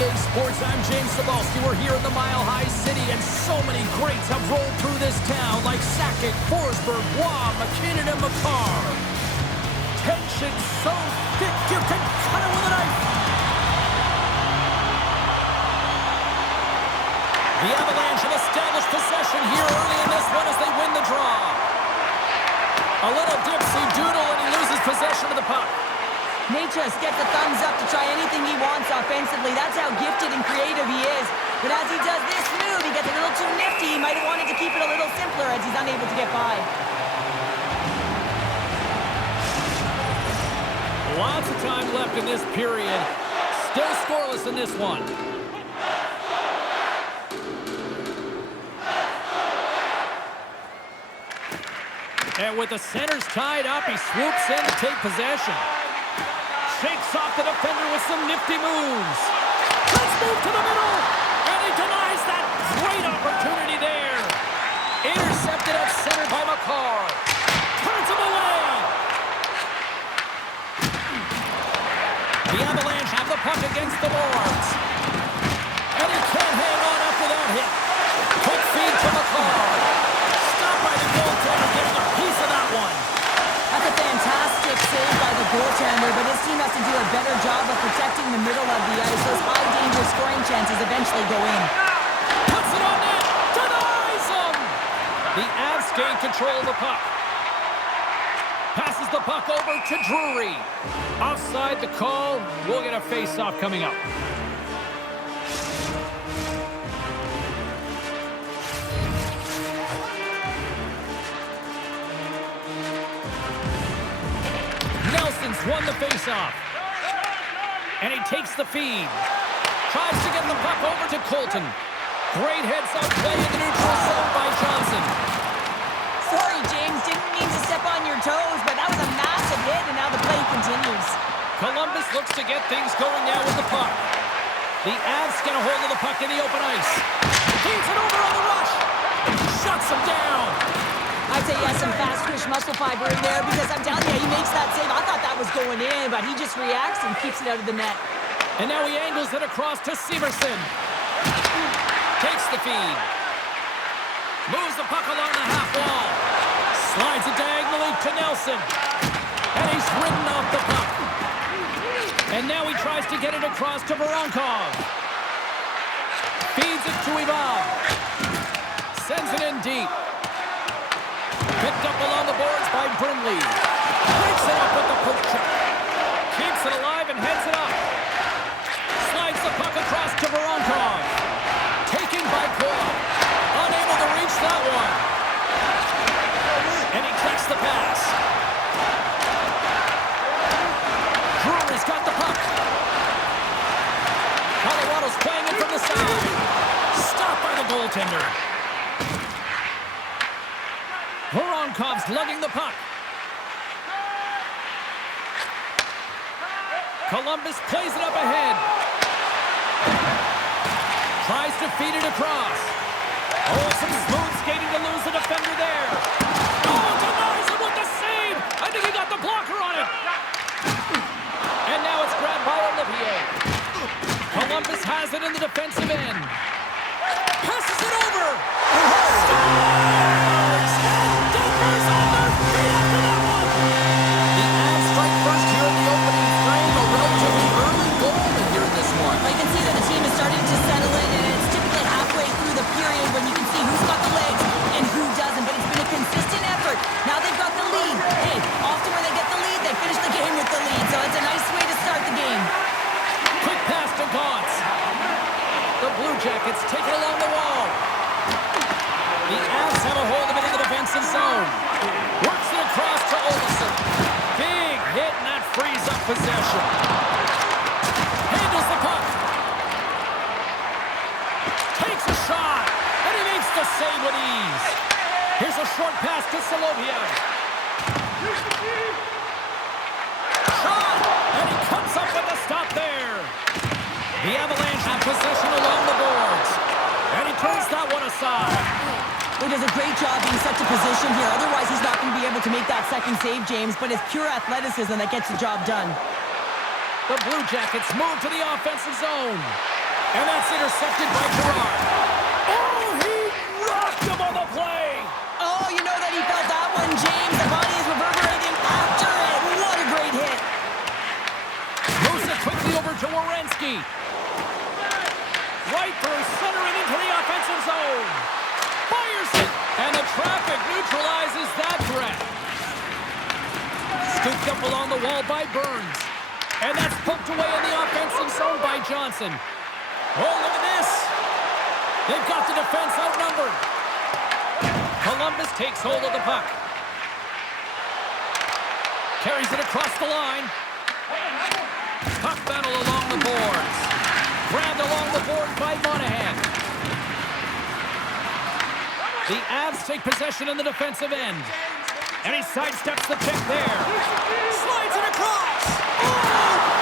PA Sports, I'm James Cebulski. We're here in the Mile High City, and so many greats have rolled through this town, like Sakic, Forsberg, Waugh, McKinnon, and McCarr. Tension so thick you can cut it with a knife. The Avalanche have established possession here early in this one as they win the draw. A little dipsy doodle, and he loses possession of the puck. Nate just gets a thumbs up to try anything he wants offensively. That's how gifted and creative he is. But as he does this move, he gets a little too nifty. He might have wanted to keep it a little simpler as he's unable to get by. Lots of time left in this period. Still scoreless in this one. And with the centers tied up, he swoops in to take possession. Shakes off the defender with some nifty moves. Let's move to the middle. And he denies that great opportunity there. Intercepted at center by McCarr. Turns him away. The Avalanche have the puck against the boards. And he can't hang on after that hit. Quick feed to McCarr. Stopped by the goaltender, getting a piece of that one. That's a fantastic save by the goaltender, but his team has to do a better job of protecting the middle of the ice. Those high-danger scoring chances eventually go in. Puts it on net. Denies him. The Avs gain control of the puck. Passes the puck over to Drury. Offside the call. We'll get a face-off coming up. Won the face-off. And he takes the feed. Tries to get the puck over to Colton. Great heads-up play in the neutral zone by Johnson. Sorry, James. Didn't mean to step on your toes, but that was a massive hit, and now the play continues. Columbus looks to get things going now with the puck. The Avs get a hold of the puck in the open ice. Feeds it over on the rush. Shuts him down. I'd say he has some fast twitch muscle fiber in there because I'm telling you, he makes that save. I thought that was going in, but he just reacts and keeps it out of the net. And now he angles it across to Severson. Takes the feed. Moves the puck along the half wall. Slides it diagonally to Nelson. And he's ridden off the puck. And now he tries to get it across to Voronkov. Feeds it to Ivan. Sends it in deep. Picked up along the boards by Brindley. Breaks it up with the poke check. Keeps it alive and heads it up. Slides the puck across to Voronkov. Taken by Cole. Unable to reach that one. And he takes the pass. Drury's got the puck. Colorado's playing it from the side. Stopped by the goaltender. Voronkov's lugging the puck. Columbus plays it up ahead. Tries to feed it across. Oh, some smooth skating to lose the defender there. Oh, denies him with the save. I think he got the blocker on it. And now it's grabbed by Olivier. Columbus has it in the defensive end. Passes it over. You can see that the team is starting to settle in, and it's typically halfway through the period when you can see who's got the legs and who doesn't, but it's been a consistent effort. Now they've got the lead. Hey, often when they get the lead, they finish the game with the lead, so it's a nice way to start the game. Quick pass to Gaunce. The Blue Jackets take it along the wall. The Avs have a hold of it in the defensive zone. Works it across to Olsen. Big hit, and that frees up possession. Handles the puck. Takes a shot. And he makes the save with ease. Here's a short pass to Soloviev. Shot. And he comes up with a stop there. The Avalanche have possession along the boards. And he turns that one aside. He does a great job being set to position here. Otherwise, he's not going to be able to make that second save, James. But it's pure athleticism that gets the job done. The Blue Jackets move to the offensive zone. And that's intercepted by Gerard. Oh, he rocked him on the play. Oh, you know that he felt that one, James. The body is reverberating after it. What a great hit. Moves it quickly over to Werenski. Right through center and into the offensive zone. Fires it. And the traffic neutralizes that threat. Scooped up along the wall by Burns. And that's poked away in the offensive zone by Johnson. Oh, look at this. They've got the defense outnumbered. Columbus takes hold of the puck. Carries it across the line. Puck battle along the boards. Grabbed along the board by Monahan. The Avs take possession in the defensive end. And he sidesteps the pick there. Slides it across. Oh,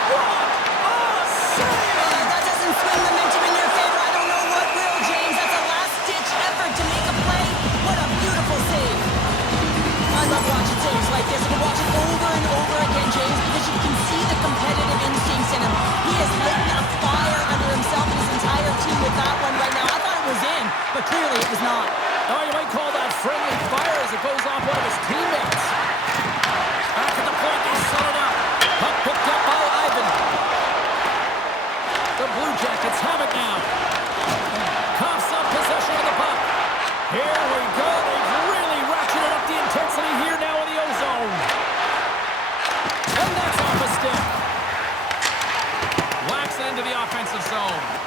what a save! That doesn't swing momentum in your favor. I don't know what will, James. That's a last-ditch effort to make a play. What a beautiful save. I love watching saves like this. I can watch it over and over again, James, because you can see the competitive instincts in him. He is lighting a fire under himself and his entire team with that one right now. I thought it was in, but clearly it was not. Oh, you might call that friendly fire as it goes off one of his teammates. Back at the point, they set it up. Puck picked up by Ivan. The Blue Jackets have it now. Coughs up possession of the puck. Here we go. They've really ratcheted up the intensity here now in the O-zone. And that's off a stick. Whacks it into the offensive zone.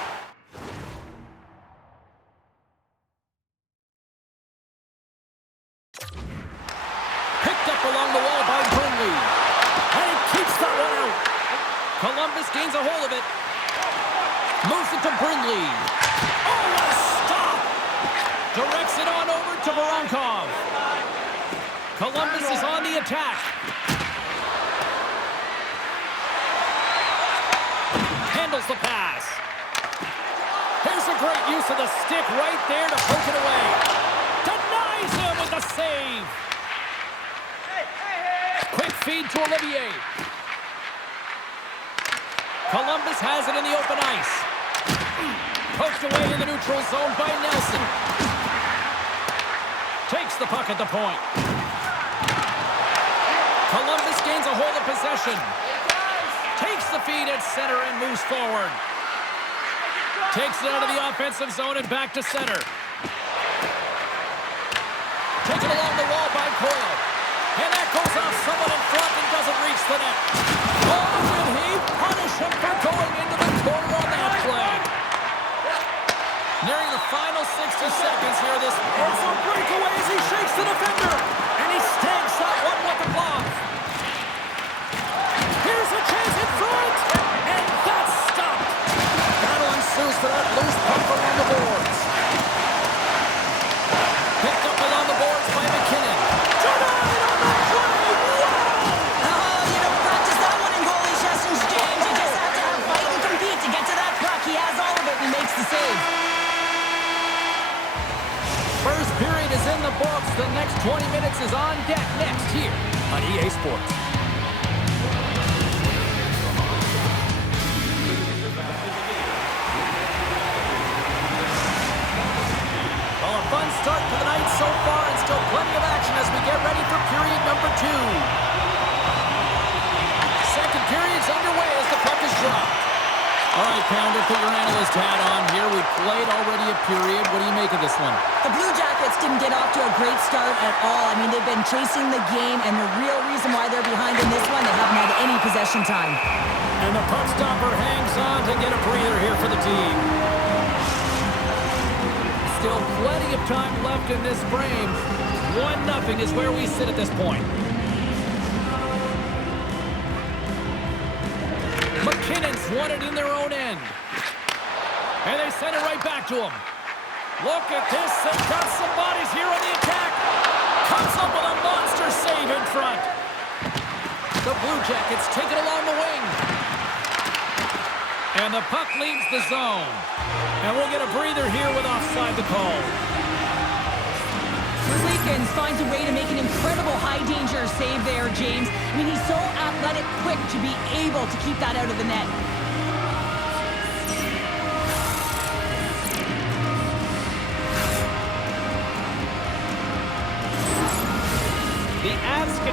Picked up along the wall by Boone. And he keeps that one out. Columbus gains a hold of it. Moves it to Brindley. Oh, what a stop! Directs it on over to Voronkov. Columbus is on the attack. Handles the pass. Here's a great use of the stick right there to poke it away. Denies him with the save. Quick feed to Olivier. Columbus has it in the open ice. Poked away in the neutral zone by Nelson. Takes the puck at the point. Columbus gains a hold of possession. Takes the feed at center and moves forward. Takes it out of the offensive zone and back to center. Taken along the wall by Coyle. And that goes off someone in front and doesn't reach the net. Oh, did he punish him for going into the corner on that play? Nearing the final 60 seconds here, this also breakaway as he shakes the defender. And he stakes that one with the glove. Here's a chance in front. And that's stopped. Battle ensues for that loose puck along the boards. Picked up along the boards by McKinnon. Denied on the play. Wow! Oh, you don't practice that one in goalie sessions, James. You just have to have fight and compete to get to that puck. He has all of it and he makes the save. First period is in the books. The next 20 minutes is on deck next here on EA Sports. Well, a fun start to the night so far and still plenty of action as we get ready for period number 2. Second period's underway as the puck is dropped. All right, Pounder, put your analyst hat on here. We played already a period. What do you make of this one? The Blue Jackets didn't get off to a great start at all. I mean, they've been chasing the game, and the real reason why they're behind in this one, they haven't had any possession time. And the puck stopper hangs on to get a breather here for the team. Still plenty of time left in this frame. 1-0 is where we sit at this point. McKinnon's won it in their own end. And they send it right back to him. Look at this. They've got some bodies here on the attack. Comes up with a monster save in front. The Blue Jackets take it along the wing. And the puck leaves the zone. And we'll get a breather here with offside the call. Wickens finds a way to make an incredible high-danger save there, James. I mean, he's so athletic, quick to be able to keep that out of the net.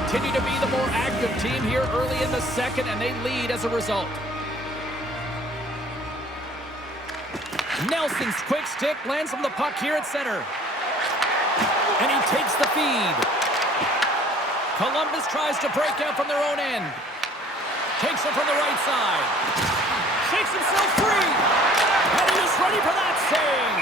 continue to be the more active team here early in the second, and they lead as a result. Nelson's quick stick lands him the puck here at center. And he takes the feed. Columbus tries to break out from their own end. Takes it from the right side. Shakes himself free. And he is ready for that save.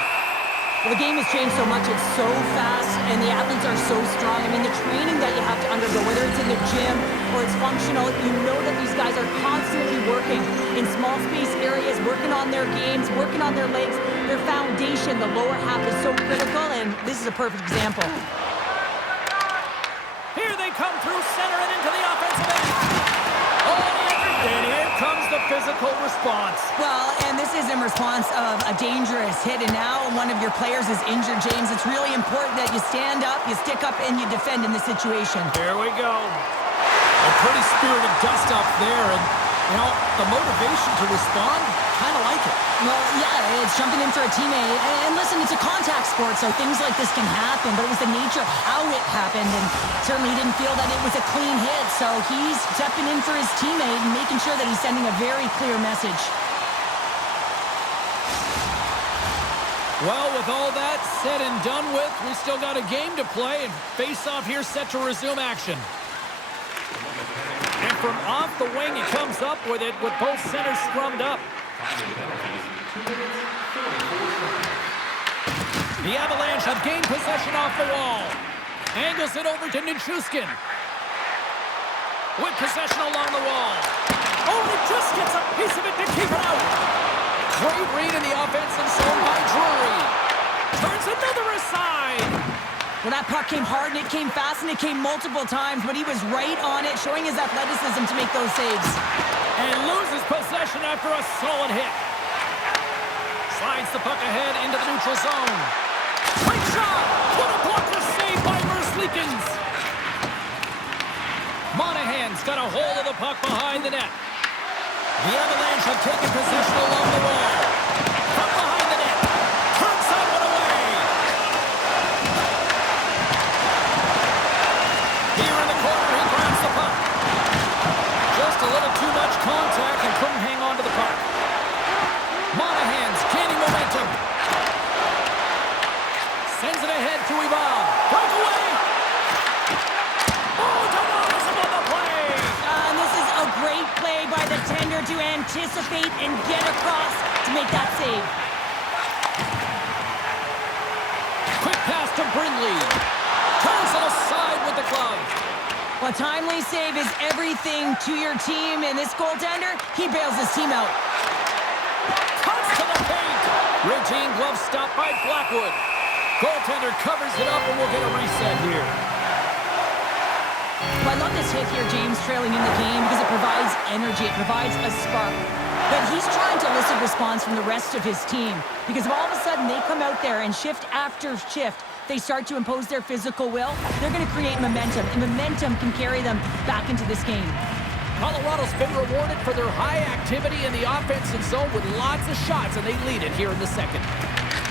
Well, the game has changed so much. It's so fast, and the athletes are so strong. I mean, the training that you have to undergo, whether it's in the gym or it's functional, you know that these guys are constantly working in small space areas, working on their games, working on their legs. Their foundation, the lower half, is so critical, and this is a perfect example. Here they come through center and into the offensive end. And here comes the physical response. Well, and this is in response of a dangerous hit, and now one of your players is injured, James. It's really important that you stand up, you stick up, and you defend in this situation. Here we go. A pretty spirited dust-up there, and, you know, the motivation to respond, kind of like it. Well, yeah, it's jumping in for a teammate. And listen, it's a contact sport, so things like this can happen, but it was the nature of how it happened, and certainly he didn't feel that it was a clean hit, so he's stepping in for his teammate and making sure that he's sending a very clear message. Well, with all that said and done with, we still got a game to play, and face-off here set to resume action. And from off the wing, he comes up with it with both centers scrummed up. The Avalanche have gained possession off the wall. Angles it over to Nichushkin. With possession along the wall. Oh, and it just gets a piece of it to keep it out. Great read in the offensive zone by Drury. Turns another aside. Well, that puck came hard, and it came fast, and it came multiple times, but he was right on it, showing his athleticism to make those saves. And loses possession after a solid hit. Slides the puck ahead into the neutral zone. Great shot! What a blocker save by Merzlikins! Monahan's got a hold of the puck behind the net. The Avalanche have taken possession along the wall. From behind the net. Turns that one away. Here in the corner, he grabs the puck. Just a little too much contact and couldn't hang on to the puck. Monahan's gaining momentum. Sends it ahead to Ivan. Breakaway! Oh, Donato is on the play! And this is a great play by the tender to anticipate and get across to make that save. Quick pass to Brindley. Turns it aside with the glove. A timely save is everything to your team, and this goaltender, he bails his team out. Cuts to the paint. Routine glove stop by Blackwood. Goaltender covers it up, and we'll get a reset here. Well, I love this hit here, James, trailing in the game, because it provides energy, it provides a spark. But he's trying to elicit response from the rest of his team, because if all of a sudden they come out there and shift after shift, they start to impose their physical will, they're going to create momentum, and momentum can carry them back into this game. Colorado's been rewarded for their high activity in the offensive zone with lots of shots, and they lead it here in the second.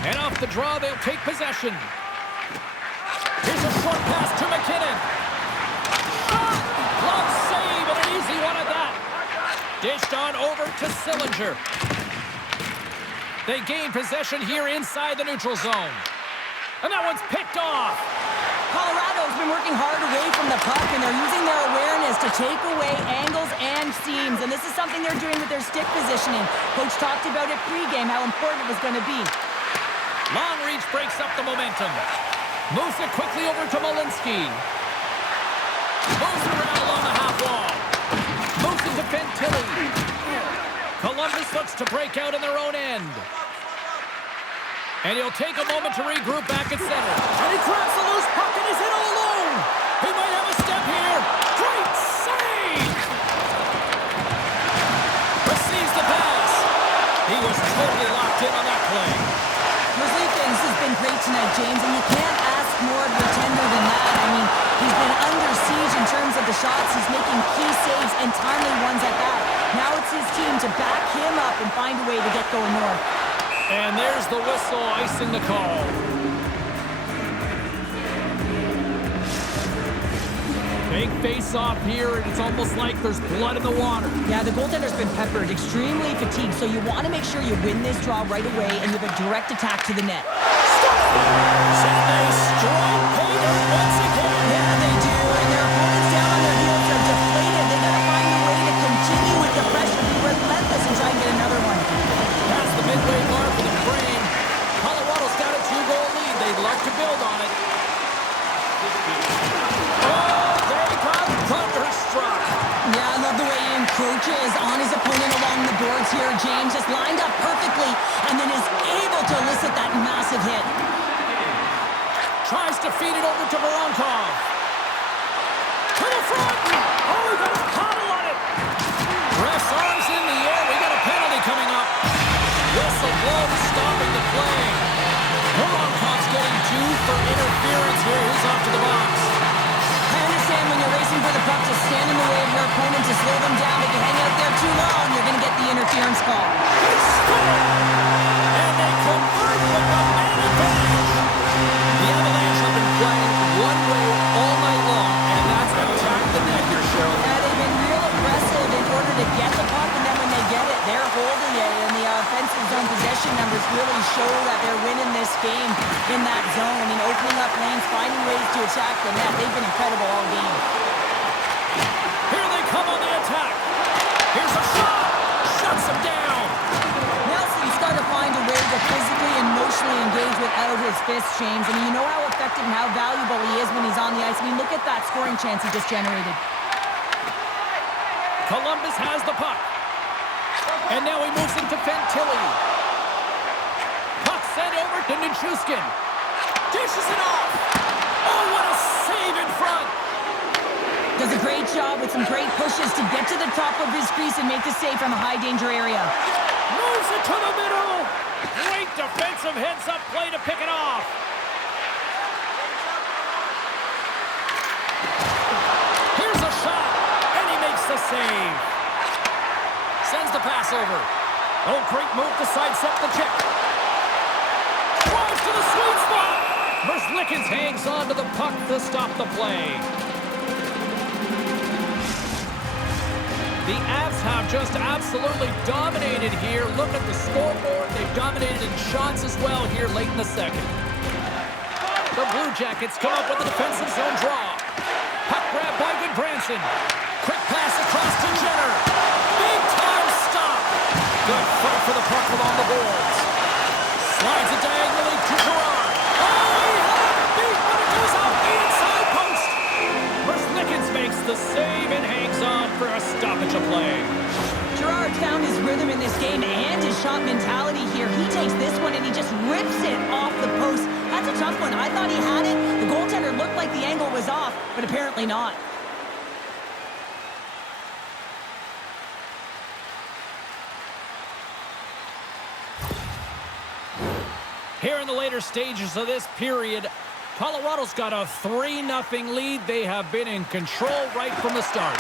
And off the draw, they'll take possession. Here's a short pass to McKinnon. Glove save, and an easy one at that. Dished on over to Sillinger. They gain possession here inside the neutral zone. And that one's picked off. Colorado's been working hard away from the puck, and they're using their awareness to take away angles and seams. And this is something they're doing with their stick positioning. Coach talked about it pregame, how important it was going to be. Long reach breaks up the momentum. Moves it quickly over to Malinsky. Moves it around along the half wall. Moves it to Bentilli. Columbus looks to break out in their own end. And he'll take a moment to regroup back at center. And he grabs the loose puck and he's in all alone. He might have a step here. Great save! Receives the pass. He was totally locked in on that play. Merzlikins has been great tonight, James, and you can't ask more of your tender than that. I mean, he's been under siege in terms of the shots. He's making key saves and timely ones at that. Now it's his team to back him up and find a way to get going north. And there's the whistle icing the call. Big face-off here, and it's almost like there's blood in the water. Yeah, the goaltender's been peppered, extremely fatigued, so you want to make sure you win this draw right away and you have a direct attack to the net. And they strong paydirt once again. Yeah, they do, and their opponents down on their heels are deflated. They got to find a way to continue with the pressure, be relentless, and try and get another one. Past the midway mark of the frame. Colorado's got a 2-goal lead. They'd like to build on it. Oh, they got thunderstruck. Yeah, I love the way he encroaches on his opponent along the boards here. James just lined up perfectly and then is able to elicit that massive hit. Tries to feed it over to Voronkov. To the front. Oh, he got a paddle on it. Ref's arms in the air. We got a penalty coming up. Whistle blown, stopping the play. Voronkov's getting 2 for interference here. He's off to the box. I understand when you're racing for the puck to stand in the way of your opponent to slow them down. If you hang out there too long, you're going to get the interference call. They score! And they convert with the man advantage. The Avalanche have been playing one way all night long, and that's attack the net here, Cheryl. Yeah, they've been real aggressive in order to get the puck, and then when they get it, they're holding it, and the offensive zone possession numbers really show that they're winning this game in that zone. I mean, opening up lanes, finding ways to attack the net. They've been incredible all game. Here they come on the attack. Here's a shot. Shuts him down. Nelson's got to find a way to physically and emotionally engage without his fists, James. I mean, you know how effective and how valuable he is when he's on the ice. I mean, look at that scoring chance he just generated. Columbus has the puck. And now he moves into Fantilli. Puck sent over to Nichushkin. Dishes it off. Oh, what a save in front. Does a great job with some great pushes to get to the top of his crease and make the save from a high-danger area. Moves it to the middle. Great defensive heads-up play to pick it off. Here's a shot, and he makes the save. Sends the pass over. Oh, great move to sidestep the check. Drives to the sweet spot. Merzlikins hangs on to the puck to stop the play. The Avs have just absolutely dominated here. Look at the scoreboard. They've dominated in shots as well here late in the second. The Blue Jackets come up with a defensive zone draw. Puck grab by Goodbranson. Quick pass across to Jenner. Big time stop. Good fight for the puck along the boards. Slides it diagonally to Gerard. Oh, he had it beat, but it goes off the inside post. Merzlikins makes the save and hangs on for a stoppage of play. Gerard found his rhythm in this game and his shot mentality here. He takes this one and he just rips it off the post. That's a tough one. I thought he had it. The goaltender looked like the angle was off, but apparently not. Here in the later stages of this period, Colorado's got a 3-0 lead. They have been in control right from the start.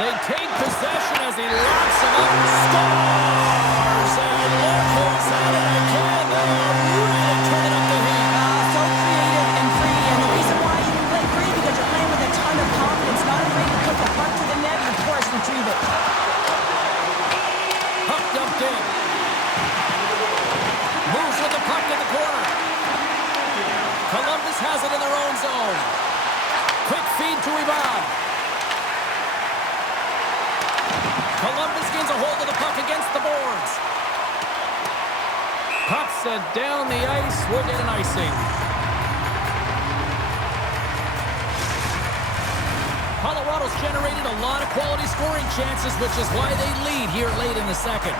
They take possession as he locks him up. Scores! And look who's at it again. They are really turning up the heat. So creative and free. And the reason why you can play free because you're playing with a ton of confidence. Not afraid to put the puck to the net and, of course, retrieve it. Puck dumped in. Moves with the puck in the corner. Columbus has it in their own zone. Quick feed to Ivan. Columbus gains a hold of the puck against the boards. Puck sent down the ice. We'll get an icing. Colorado's generated a lot of quality scoring chances, which is why they lead here late in the second.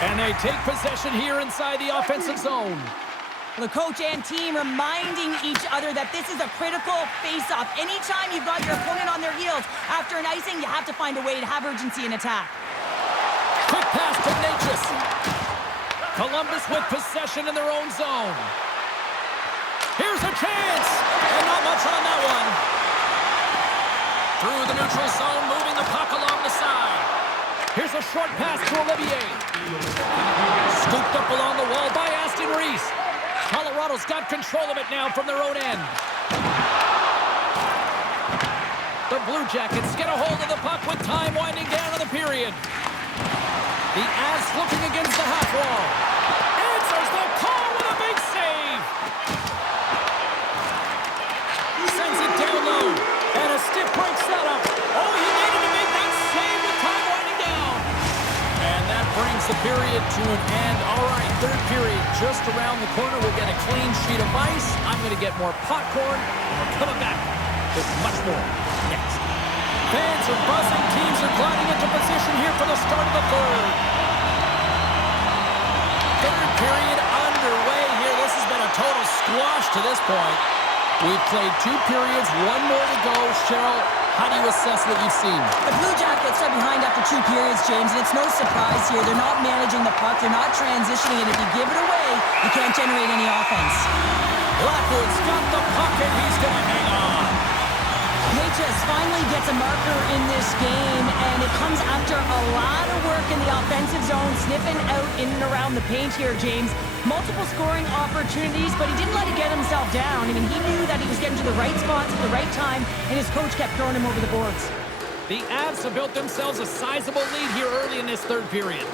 And they take possession here inside the offensive zone. The coach and team reminding each other that this is a critical face-off. Anytime you've got your opponent on their heels after an icing, you have to find a way to have urgency in attack. Quick pass to Natchez. Columbus with possession in their own zone. Here's a chance. And not much on that one. Through the neutral zone, moving the puck along the side. Here's a short pass to Olivier. Scooped up along the wall by Aston Reese. Colorado's got control of it now from their own end. The Blue Jackets get a hold of the puck with time winding down in the period. The Avs looking against the half wall. Answers the call with a big save. Sends it down low. And a stick break setup. Oh, he needed to make that save with time winding down. And that brings the period to an end. All right, third period just around the corner. We'll get a clean sheet of ice. I'm going to get more popcorn. And we're coming back with much more next. Fans are buzzing. Teams are gliding into position here for the start of the third. Third period underway here. This has been a total squash to this point. We've played 2 periods, 1 more to go. Cheryl, how do you assess what you've seen? The Blue Jackets are behind after 2 periods, James, and it's no surprise here. They're not managing the puck. They're not transitioning, and if you give it away, you can't generate any offense. Blackwood's got the puck, and he's going to hang on. HS finally gets a marker in this game, and it comes after a lot of work in the offensive zone, sniffing out in and around the paint here, James. Multiple scoring opportunities, but he didn't let it get himself down. I mean, he knew that he was getting to the right spots at the right time, and his coach kept throwing him over the boards. The Avs have built themselves a sizable lead here early in this third period.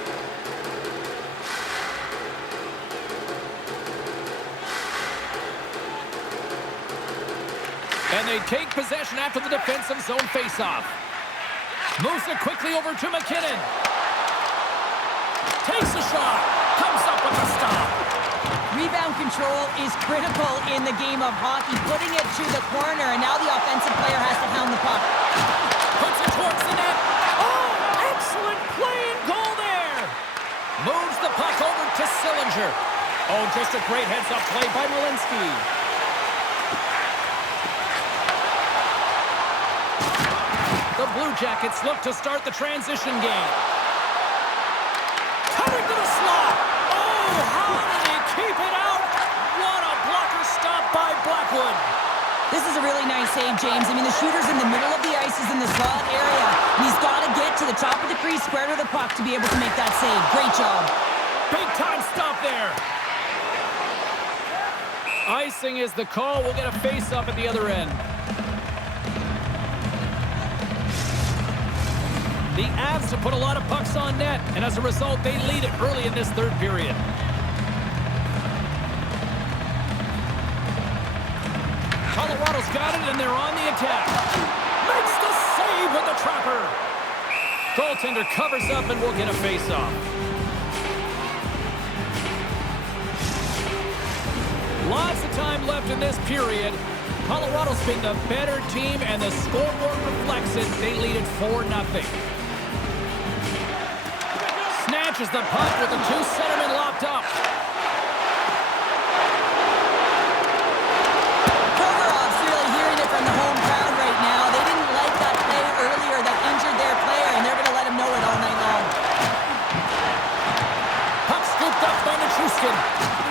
And they take possession after the defensive zone faceoff. Moves it quickly over to McKinnon. Takes a shot. Comes up with a stop. Rebound control is critical in the game of hockey. Putting it to the corner, and now the offensive player has to hound the puck. Puts it towards the net. Oh, excellent play and goal there. Moves the puck over to Sillinger. Oh, just a great heads-up play by Landeskog. The Blue Jackets look to start the transition game. Coming to the slot. Oh, how did he keep it out? What a blocker stop by Blackwood. This is a really nice save, James. I mean, the shooter's in the middle of the ice, is in the slot area. And he's got to get to the top of the crease, square to the puck to be able to make that save. Great job. Big time stop there. Icing is the call. We'll get a face-up at the other end. The Avs have put a lot of pucks on net, and as a result, they lead it early in this third period. Colorado's got it, and they're on the attack. Makes the save with the trapper. Goaltender covers up, and we'll get a face-off. Lots of time left in this period. Colorado's been the better team, and the scoreboard reflects it. They lead it 4-0. Snatches the puck with the 2 centermen locked up. Provorov's really hearing it from the home crowd right now. They didn't like that play earlier that injured their player, and they're going to let him know it all night long. Puck scooped up by Nichushkin.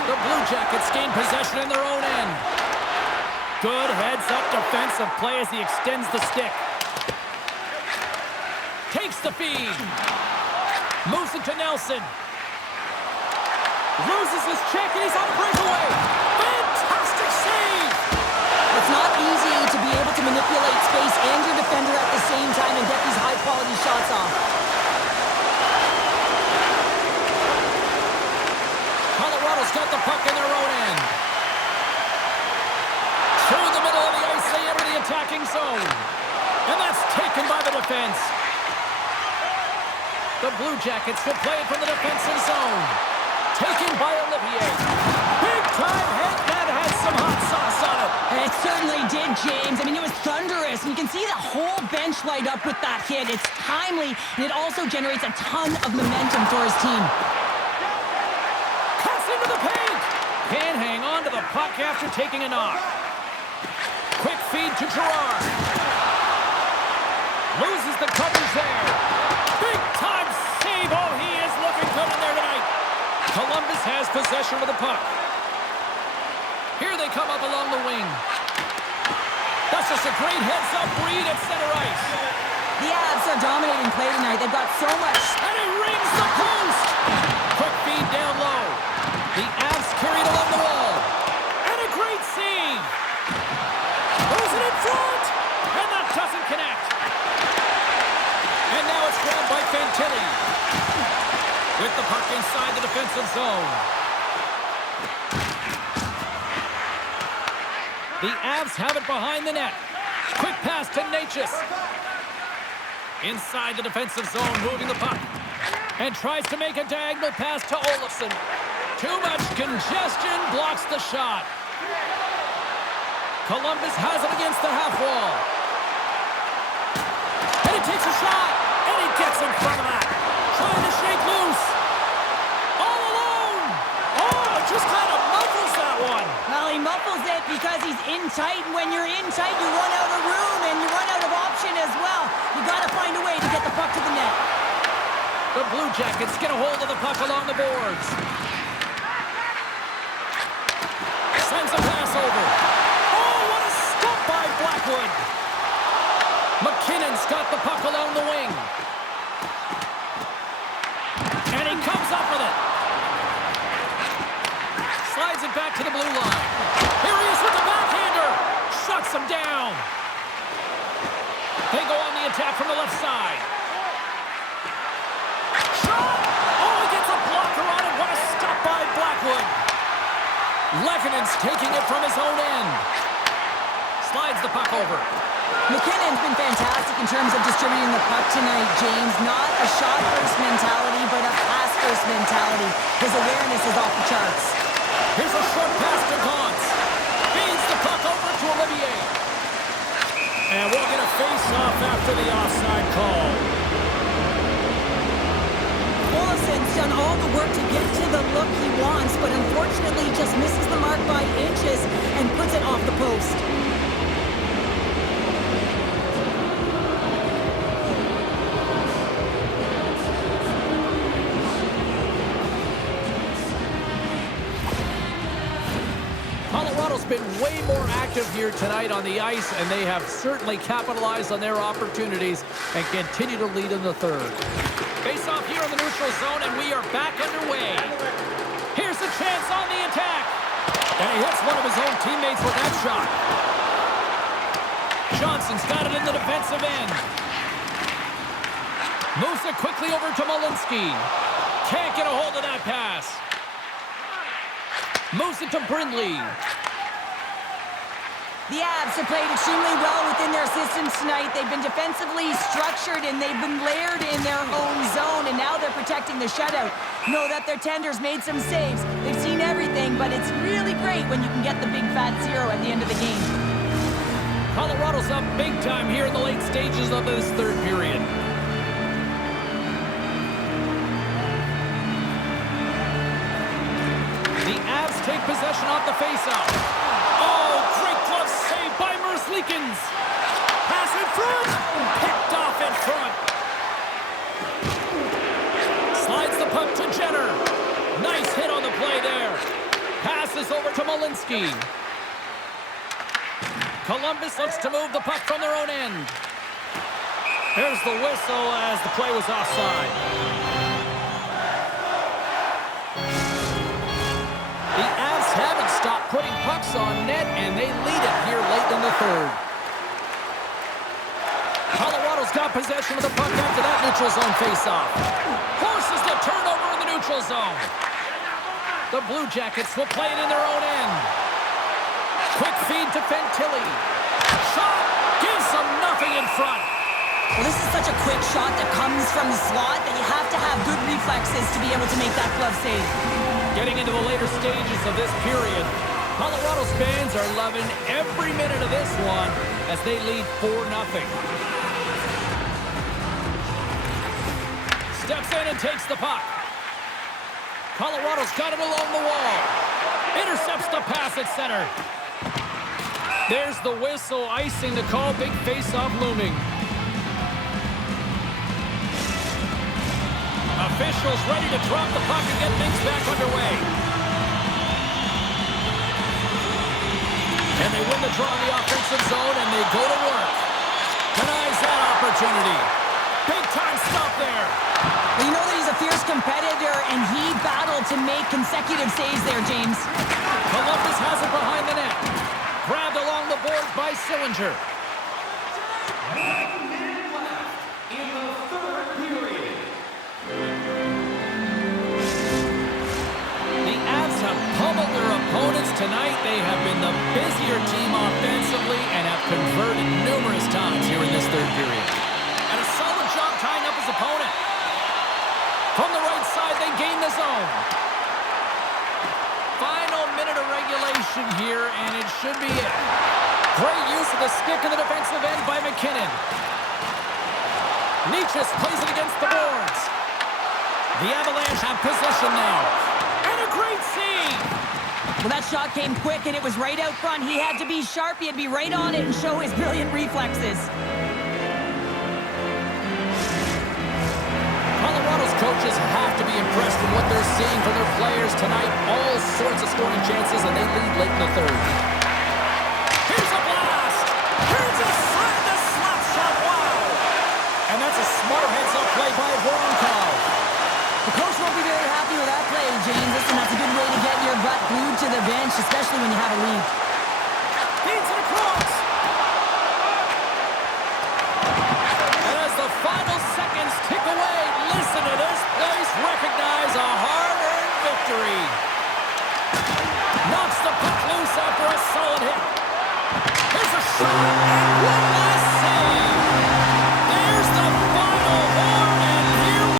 The Blue Jackets gain possession in their own end. Good heads-up defensive play as he extends the stick. Takes the feed. Moves it to Nelson. Loses his check, and he's on a breakaway. Fantastic save! It's not easy to be able to manipulate space and your defender at the same time and get these high-quality shots off. Colorado's got the puck in their own end. Through the middle of the ice, they enter the attacking zone. And that's taken by the defense. The Blue Jackets will play it from the defensive zone. Taken by Olivier. Big time hit that had some hot sauce on it. And it certainly did, James. I mean, it was thunderous. And you can see the whole bench light up with that hit. It's timely, and it also generates a ton of momentum for his team. Cuts into the paint. Can't hang on to the puck after taking a knock. Quick feed to Gerard. Loses the coverage there. Big time save. Oh, he is looking good in there tonight. Columbus has possession of the puck. Here they come up along the wing. That's just a great heads-up read at center ice. The Avs are dominating play tonight. They've got so much. And he rings the post. Quick feed down low. The Avs carried along the wall. And a great save. With the puck inside the defensive zone. The Avs have it behind the net. Quick pass to Natchez. Inside the defensive zone, moving the puck. And tries to make a diagonal pass to Olofsson. Too much congestion, blocks the shot. Columbus has it against the half wall. And he takes a shot. And he gets in front of that. Trying to shake loose. All alone. Oh, just kind of muffles that one. Well, he muffles it because he's in tight, and when you're in tight, you run out of room, and you run out of option as well. You got to find a way to get the puck to the net. The Blue Jackets get a hold of the puck along the boards. Sends a pass over. Oh, what a stop by Blackwood. McKinnon's got the puck along the wing. And he comes up with it. Slides it back to the blue line. Here he is with the backhander. Shuts him down. They go on the attack from the left side. Shot! Oh, he gets a blocker on it. What a stop by Blackwood. Lekkinen taking it from his own end. Slides the puck over. McKinnon's been fantastic in terms of distributing the puck tonight, James. Not a shot-first mentality, but a pass-first mentality. His awareness is off the charts. Here's a short pass to Gauntz. Feeds the puck over to Olivier. And we'll get a face-off after the offside call. Olofsson's done all the work to get to the look he wants, but unfortunately just misses the mark by inches and puts it off the post. Colorado's been way more active here tonight on the ice, and they have certainly capitalized on their opportunities and continue to lead in the third. Face off here in the neutral zone, and we are back underway. Here's a chance on the attack. And he hits one of his own teammates with that shot. Johnson's got it in the defensive end. Moves it quickly over to Malinsky. Can't get a hold of that pass. Moves it to Brindley. The Avs have played extremely well within their systems tonight. They've been defensively structured, and they've been layered in their own zone, and now they're protecting the shutout. Know that their tenders made some saves. They've seen everything, but it's really great when you can get the big fat zero at the end of the game. Colorado's up big time here in the late stages of this third period. The Avs take possession off the faceoff. Oh, great glove save by Merzlikins. Pass in front. Picked off in front. Slides the puck to Jenner. Nice hit on the play there. Passes over to Malinsky. Columbus looks to move the puck from their own end. There's the whistle as the play was offside. The Avs haven't stopped putting pucks on net, and they lead it here late in the third. Colorado's got possession of the puck after that neutral zone faceoff. Forces the turnover in the neutral zone. The Blue Jackets will play it in their own end. Quick feed to Fantilli. Shot gives them nothing in front. Well, this is such a quick shot that comes from the slot that you have to have good reflexes to be able to make that glove save. Getting into the later stages of this period, Colorado's fans are loving every minute of this one as they lead 4-0. Steps in and takes the puck. Colorado's got it along the wall. Intercepts the pass at center. There's the whistle, icing the call. Big face-off looming. Officials ready to drop the puck and get things back underway. And they win the draw in the offensive zone, and they go to work. Denies that opportunity. Big-time stop there. Well, you know that he's a fierce competitor, and he battled to make consecutive saves there, James. Columbus has it behind the net. Grabbed along the board by Sillinger. tonight they have been the busier team offensively and have converted numerous times here in this third period. And a solid job tying up his opponent. From the right side, they gain the zone. Final minute of regulation here, and it should be it. Great use of the stick in the defensive end by McKinnon. Nietzsche plays it against the boards. The Avalanche have possession now. And a great save! Well, that shot came quick, and it was right out front. He had to be sharp. He had to be right on it and show his brilliant reflexes. Colorado's coaches have to be impressed with what they're seeing from their players tonight. All sorts of scoring chances, and they lead late in the third. Here's a blast! Here's a slap, the slap shot, wow! And that's a smart heads-up play by Boone. The coach won't be very happy with that play, James. Listen, that's a good way to get your butt glued to the bench, especially when you have a lead. Feeds it across. And as the final seconds tick away, listen to this place recognize a hard-earned victory. Knocks the puck loose after a solid hit. Here's a shot.